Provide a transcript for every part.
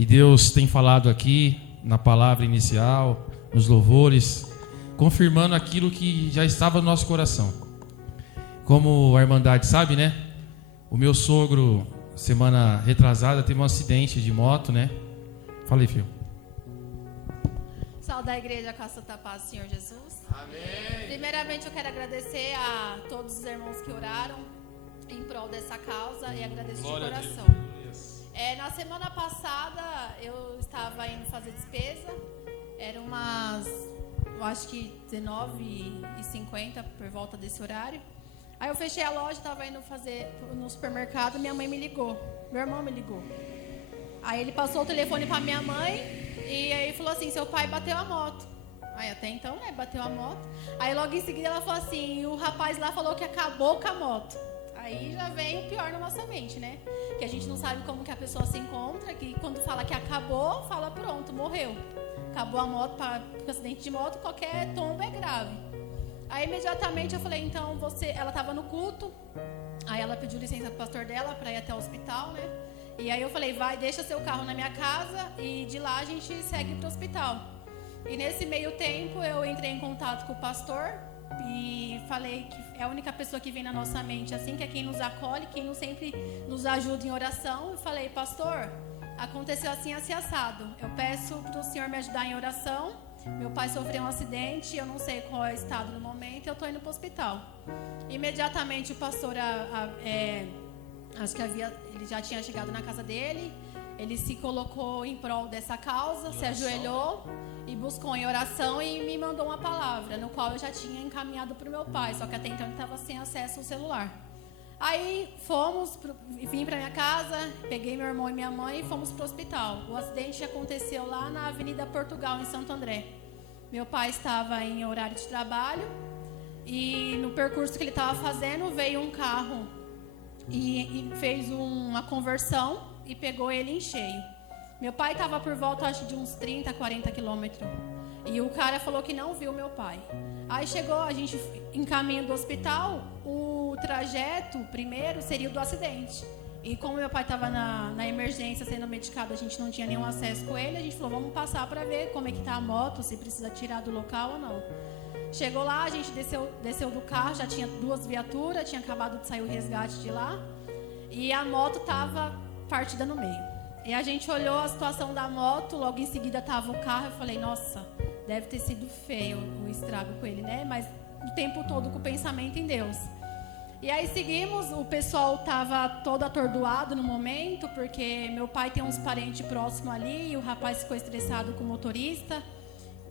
E Deus tem falado aqui na palavra inicial, nos louvores, confirmando aquilo que já estava no nosso coração. Como a Irmandade sabe, né? O meu sogro, semana retrasada, teve um acidente de moto, né? Fala aí, filho. Saúde da igreja com a santa paz do Senhor Jesus. Amém. Primeiramente eu quero agradecer a todos os irmãos que oraram em prol dessa causa e agradeço Glória de coração. Na semana passada eu estava indo fazer despesa, eram umas, eu acho que 19h50 por volta desse horário. Aí eu fechei a loja, estava indo fazer no supermercado, minha mãe me ligou, meu irmão me ligou. Aí ele passou o telefone para minha mãe e aí falou assim, seu pai bateu a moto. Aí até então, né, bateu a moto. Aí logo em seguida ela falou assim, o rapaz lá falou que acabou com a moto. Aí já vem o pior na nossa mente, né? Que a gente não sabe como que a pessoa se encontra, que quando fala que acabou, fala pronto, morreu. Acabou a moto, porque acidente de moto, qualquer tombo é grave. Aí imediatamente eu falei, então ela estava no culto, aí ela pediu licença pro pastor dela para ir até o hospital, né? E aí eu falei, vai, deixa seu carro na minha casa e de lá a gente segue pro hospital. E nesse meio tempo eu entrei em contato com o pastor e falei que é a única pessoa que vem na nossa mente, assim, que é quem nos acolhe, quem nos sempre nos ajuda em oração. Eu falei, pastor, aconteceu assim, assim, assado. Eu peço para o senhor me ajudar em oração. Meu pai sofreu um acidente, eu não sei qual é o estado no momento, eu estou indo para o hospital. Imediatamente o pastor, acho que ele já tinha chegado na casa dele, ele se colocou em prol dessa causa, se ajoelhou e buscou em oração e me mandou uma palavra, no qual eu já tinha encaminhado para o meu pai, só que até então ele estava sem acesso ao celular. Aí vim para minha casa, peguei meu irmão e minha mãe e fomos para o hospital. O acidente aconteceu lá na Avenida Portugal, em Santo André. Meu pai estava em horário de trabalho e no percurso que ele estava fazendo veio um carro e fez uma conversão e pegou ele em cheio. Meu pai estava por volta, acho, de uns 30, 40 quilômetros. E o cara falou que não viu meu pai. Aí chegou, a gente encaminha do hospital, o trajeto primeiro seria o do acidente. E como meu pai estava na emergência sendo medicado, a gente não tinha nenhum acesso com ele, a gente falou, vamos passar para ver como é que está a moto, se precisa tirar do local ou não. Chegou lá, a gente desceu do carro, já tinha 2 viaturas, tinha acabado de sair o resgate de lá. E a moto estava partida no meio. E a gente olhou a situação da moto, logo em seguida estava o carro, eu falei, nossa, deve ter sido feio o estrago com ele, né? Mas o tempo todo com o pensamento em Deus. E aí seguimos, o pessoal estava todo atordoado no momento, porque meu pai tem uns parentes próximos ali, e o rapaz ficou estressado com o motorista,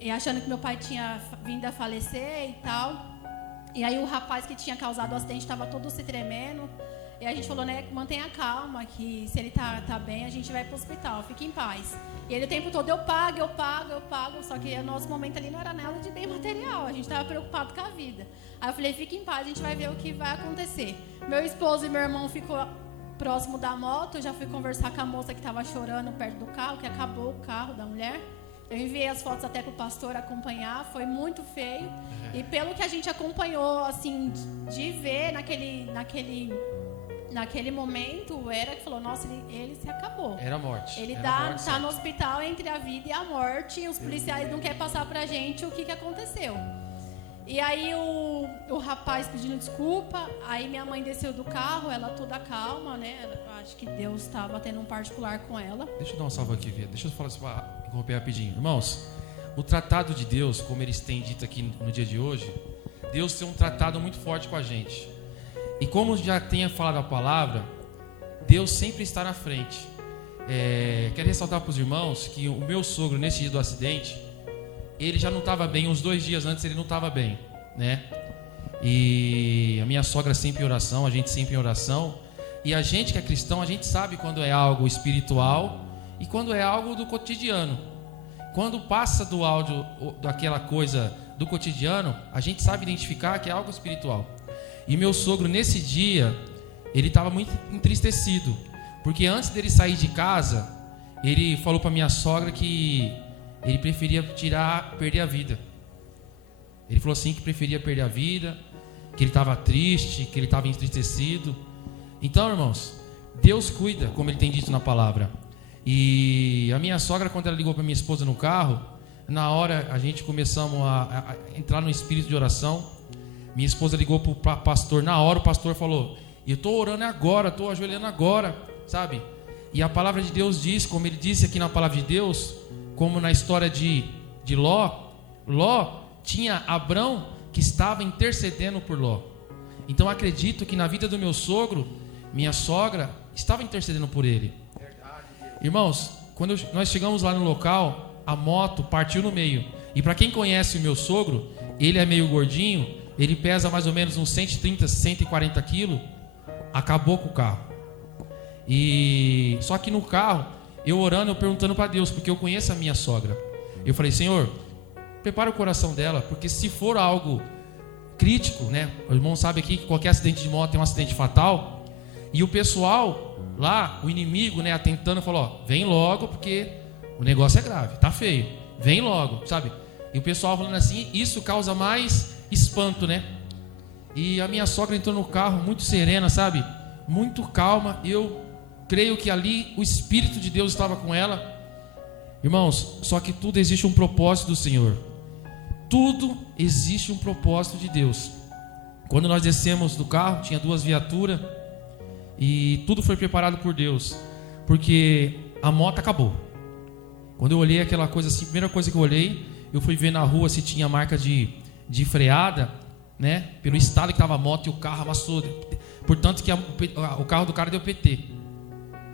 e achando que meu pai tinha vindo a falecer e tal. E aí o rapaz que tinha causado o acidente estava todo se tremendo. E a gente falou, né, mantenha calma, que se ele tá bem, a gente vai pro hospital, fique em paz. E ele o tempo todo, eu pago, só que o nosso momento ali não era nada de bem material, a gente estava preocupado com a vida. Aí eu falei, fique em paz, a gente vai ver o que vai acontecer. Meu esposo e meu irmão ficou próximo da moto, eu já fui conversar com a moça que estava chorando perto do carro, que acabou o carro da mulher. Eu enviei as fotos até pro pastor acompanhar, foi muito feio. E pelo que a gente acompanhou, assim, de ver naquele momento, era que falou, nossa, ele se acabou. Era a morte. Ele tá no hospital entre a vida e a morte, e os policiais não querem passar pra gente o que aconteceu. E aí o rapaz pedindo desculpa, aí minha mãe desceu do carro, ela toda calma, né? Acho que Deus estava tendo um particular com ela. Deixa eu dar um salve aqui, Via. Deixa eu falar isso para interromper rapidinho. Irmãos, o tratado de Deus, como eles têm dito aqui no dia de hoje, Deus tem um tratado muito forte com a gente. E como já tenha falado a palavra, Deus sempre está na frente. Quero ressaltar para os irmãos que o meu sogro, nesse dia do acidente, ele já não estava bem, uns 2 dias antes ele não estava bem, né? E a minha sogra sempre em oração, a gente sempre em oração. E a gente que é cristão, a gente sabe quando é algo espiritual e quando é algo do cotidiano. Quando passa do áudio, daquela coisa do cotidiano, a gente sabe identificar que é algo espiritual. E meu sogro, nesse dia, ele estava muito entristecido, porque antes dele sair de casa, ele falou para minha sogra que ele preferia perder a vida. Ele falou assim que preferia perder a vida, que ele estava triste, que ele estava entristecido. Então, irmãos, Deus cuida, como ele tem dito na palavra. E a minha sogra, quando ela ligou para minha esposa no carro, na hora a gente começamos a entrar no espírito de oração. Minha esposa ligou para o pastor, na hora o pastor falou: eu estou orando agora, estou ajoelhando agora, sabe? E a palavra de Deus diz, como ele disse aqui na palavra de Deus, como na história de Ló, Ló tinha Abrão que estava intercedendo por Ló. Então acredito que na vida do meu sogro, minha sogra estava intercedendo por ele. Irmãos, quando nós chegamos lá no local, a moto partiu no meio. E para quem conhece o meu sogro, ele é meio gordinho, ele pesa mais ou menos uns 130, 140 quilos. Acabou com o carro. E só que no carro, eu orando, eu perguntando para Deus, porque eu conheço a minha sogra. Eu falei: Senhor, prepara o coração dela, porque se for algo crítico, né? O irmão sabe aqui que qualquer acidente de moto é um acidente fatal. E o pessoal lá, o inimigo, né, atentando, falou: ó, vem logo, porque o negócio é grave, tá feio, vem logo, sabe? E o pessoal falando assim, isso causa mais espanto, né? E a minha sogra entrou no carro muito serena, sabe? Muito calma. Eu creio que ali o Espírito de Deus estava com ela. Irmãos, só que tudo existe um propósito do Senhor. Tudo existe um propósito de Deus. Quando nós descemos do carro, tinha 2 viaturas. E tudo foi preparado por Deus. Porque a moto acabou. Quando eu olhei aquela coisa assim, a primeira coisa que eu olhei, eu fui ver na rua se tinha marca de freada, né? Pelo estado que estava a moto, e o carro amassou. Portanto que o carro do cara deu PT.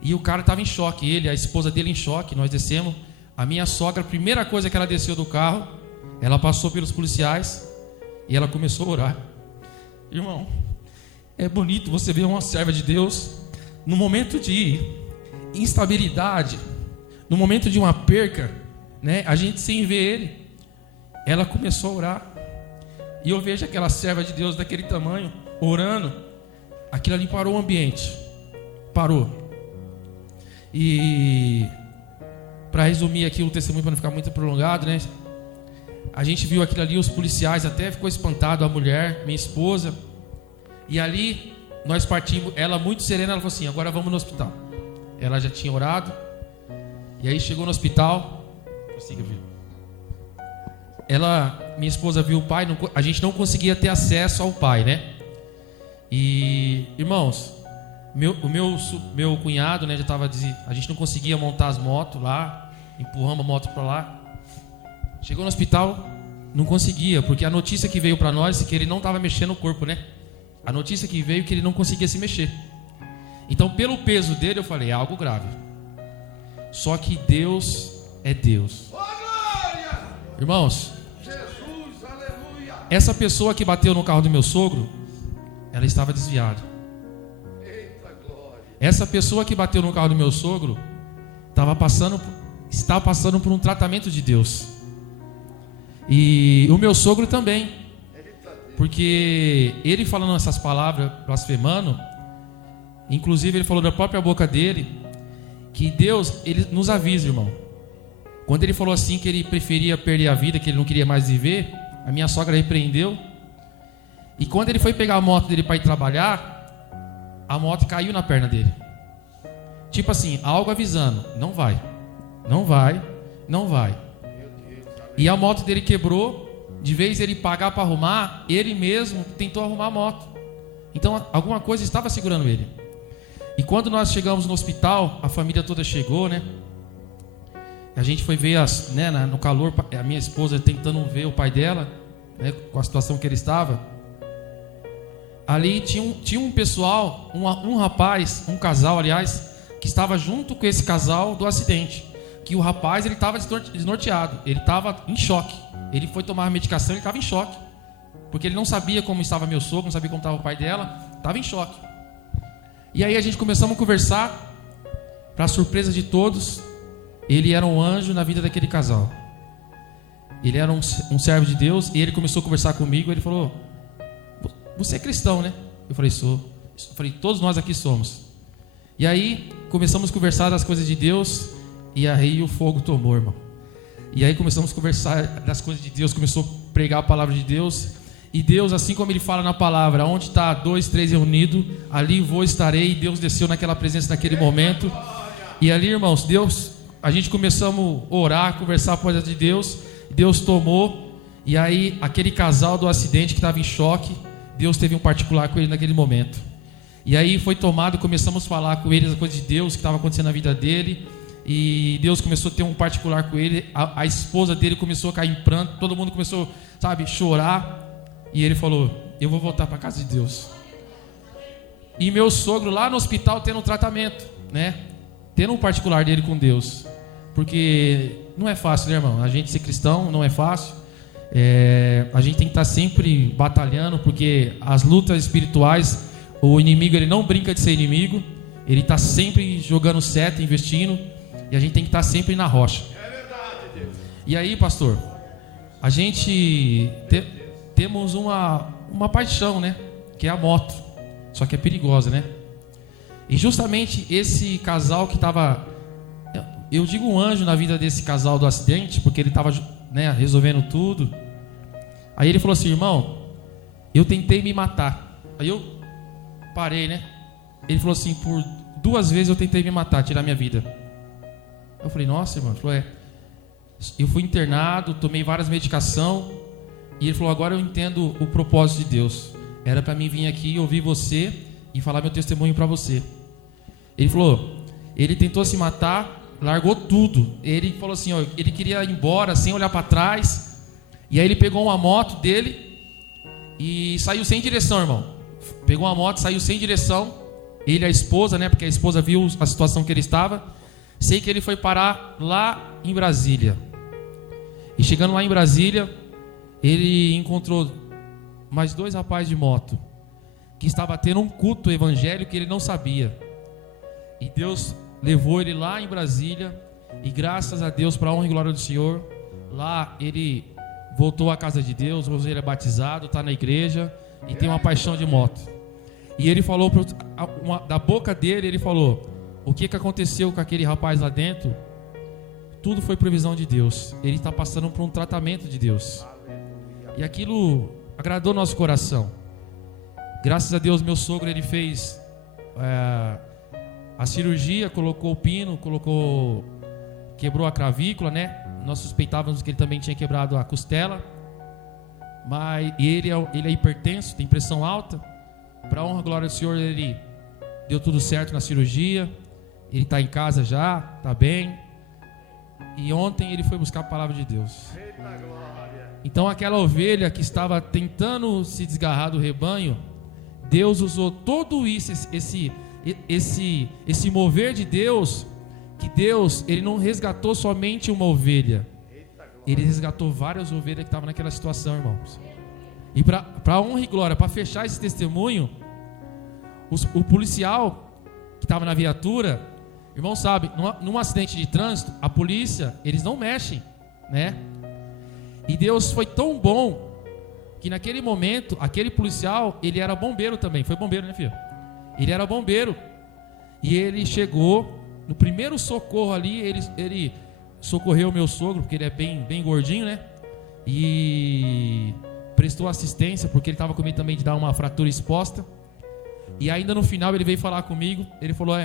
E o cara estava em choque, ele, a esposa dele em choque. Nós descemos. A minha sogra, a primeira coisa que ela desceu do carro, ela passou pelos policiais e ela começou a orar. Irmão, é bonito você ver uma serva de Deus no momento de instabilidade, no momento de uma perca, né? A gente sem ver ele, ela começou a orar. E eu vejo aquela serva de Deus daquele tamanho, orando. Aquilo ali parou o ambiente. Parou. E para resumir aqui o testemunho, para não ficar muito prolongado, né? A gente viu aquilo ali, os policiais até ficou espantado, a mulher, minha esposa. E ali nós partimos, ela muito serena, ela falou assim: agora vamos no hospital. Ela já tinha orado. E aí chegou no hospital. Prossiga, filho. Minha esposa viu o pai, a gente não conseguia ter acesso ao pai, né? E, irmãos, meu cunhado, né, já estava dizendo, a gente não conseguia montar as motos lá, empurramos a moto para lá. Chegou no hospital, não conseguia, porque a notícia que veio para nós é que ele não estava mexendo o corpo, né? A notícia que veio é que ele não conseguia se mexer. Então, pelo peso dele, eu falei: é algo grave. Só que Deus é Deus. Irmãos, Jesus, aleluia. Essa pessoa que bateu no carro do meu sogro, ela estava desviada. Eita, glória. Essa pessoa que bateu no carro do meu sogro está passando por um tratamento de Deus. E o meu sogro também. Porque ele falando essas palavras, blasfemando, inclusive ele falou da própria boca dele, que Deus, ele nos avisa, irmão. Quando ele falou assim que ele preferia perder a vida, que ele não queria mais viver, a minha sogra repreendeu. E quando ele foi pegar a moto dele para ir trabalhar, a moto caiu na perna dele. Tipo assim, algo avisando: não vai, não vai, não vai. E a moto dele quebrou. De vez ele pagar para arrumar, ele mesmo tentou arrumar a moto. Então alguma coisa estava segurando ele. E quando nós chegamos no hospital, a família toda chegou, né? A gente foi ver no calor, a minha esposa tentando ver o pai dela, né, com a situação que ele estava. Ali tinha um pessoal, um rapaz, um casal, aliás, que estava junto com esse casal do acidente. Que o rapaz, ele estava desnorteado, ele estava em choque. Ele foi tomar a medicação, ele estava em choque. Porque ele não sabia como estava meu sogro, não sabia como estava o pai dela, estava em choque. E aí a gente começamos a conversar. Para surpresa de todos, ele era um anjo na vida daquele casal. Ele era um servo de Deus. E ele começou a conversar comigo. Ele falou: você é cristão, né? Eu falei: sou. Eu falei: todos nós aqui somos. E aí começamos a conversar das coisas de Deus. E aí o fogo tomou, irmão. E aí começamos a conversar das coisas de Deus. Começou a pregar a palavra de Deus. E Deus, assim como ele fala na palavra: onde está 2, 3 reunidos, ali vou estarei. E Deus desceu naquela presença naquele momento. E ali, irmãos, a gente começamos a orar, conversar com a coisa de Deus. Deus tomou. E aí, aquele casal do acidente que estava em choque, Deus teve um particular com ele naquele momento. E aí foi tomado, começamos a falar com eles a coisa de Deus que estava acontecendo na vida dele. E Deus começou a ter um particular com ele. A esposa dele começou a cair em pranto. Todo mundo começou, chorar. E ele falou: eu vou voltar para a casa de Deus. E meu sogro lá no hospital tendo um tratamento, né? Tendo um particular dele com Deus. Porque não é fácil, né, irmão? A gente ser cristão não é fácil. A gente tem que estar sempre batalhando, porque as lutas espirituais, o inimigo ele não brinca de ser inimigo. Ele está sempre jogando seta, investindo. E a gente tem que estar sempre na rocha. É verdade, Deus. E aí, pastor, a gente temos uma paixão, né? Que é a moto. Só que é perigosa, né? E justamente esse casal que estava... Eu digo um anjo na vida desse casal do acidente, porque ele estava, né, resolvendo tudo. Aí ele falou assim: irmão, eu tentei me matar. Aí eu parei, né? Ele falou assim: por 2 vezes eu tentei me matar, tirar minha vida. Eu falei: nossa, irmão. Ele falou: eu fui internado, tomei várias medicações. E ele falou: agora eu entendo o propósito de Deus. Era para mim vir aqui ouvir você e falar meu testemunho para você. Ele falou: ele tentou se matar, largou tudo. Ele falou assim: ele queria ir embora sem olhar para trás. E aí ele pegou uma moto dele e saiu sem direção, irmão. Pegou uma moto, saiu sem direção. Ele e a esposa, né? Porque a esposa viu a situação que ele estava. Sei que ele foi parar lá em Brasília. E chegando lá em Brasília, ele encontrou mais 2 rapazes de moto que estavam tendo um culto evangélico que ele não sabia. E Deus levou ele lá em Brasília. E graças a Deus, para a honra e glória do Senhor, lá ele voltou à casa de Deus. Hoje ele é batizado, está na igreja e tem uma paixão de moto. E ele falou, da boca dele, ele falou: o que aconteceu com aquele rapaz lá dentro? Tudo foi provisão de Deus. Ele está passando por um tratamento de Deus. E aquilo agradou nosso coração. Graças a Deus, meu sogro, ele fez a cirurgia, colocou o pino, quebrou a clavícula, né? Nós suspeitávamos que ele também tinha quebrado a costela. Mas ele é hipertenso, tem pressão alta. Para a honra e glória do Senhor, ele deu tudo certo na cirurgia. Ele está em casa já, está bem. E ontem ele foi buscar a palavra de Deus. Então aquela ovelha que estava tentando se desgarrar do rebanho, Deus usou todo isso, esse mover de Deus. Que Deus, ele não resgatou somente uma ovelha, ele resgatou várias ovelhas que estavam naquela situação, irmãos. E para honra e glória, para fechar esse testemunho, o policial que estava na viatura, irmão, sabe, num acidente de trânsito, a polícia, eles não mexem, né? E Deus foi tão bom que naquele momento, aquele policial, ele era bombeiro também. Foi bombeiro, né, filho? Ele era bombeiro. E ele chegou no primeiro socorro ali, ele socorreu o meu sogro, porque ele é bem gordinho, né? E prestou assistência, porque ele estava com medo também de dar uma fratura exposta. E ainda no final ele veio falar comigo. Ele falou: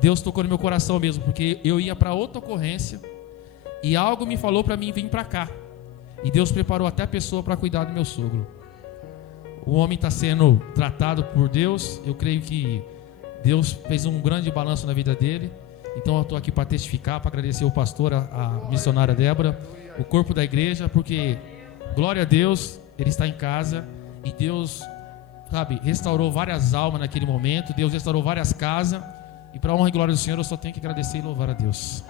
Deus tocou no meu coração mesmo, porque eu ia para outra ocorrência e algo me falou para mim vir para cá. E Deus preparou até a pessoa para cuidar do meu sogro. O homem está sendo tratado por Deus. Eu creio que Deus fez um grande balanço na vida dele. Então eu estou aqui para testificar, para agradecer o pastor, a missionária Débora, o corpo da igreja, porque glória a Deus, ele está em casa. E Deus, sabe, restaurou várias almas naquele momento. Deus restaurou várias casas. E para a honra e glória do Senhor, eu só tenho que agradecer e louvar a Deus.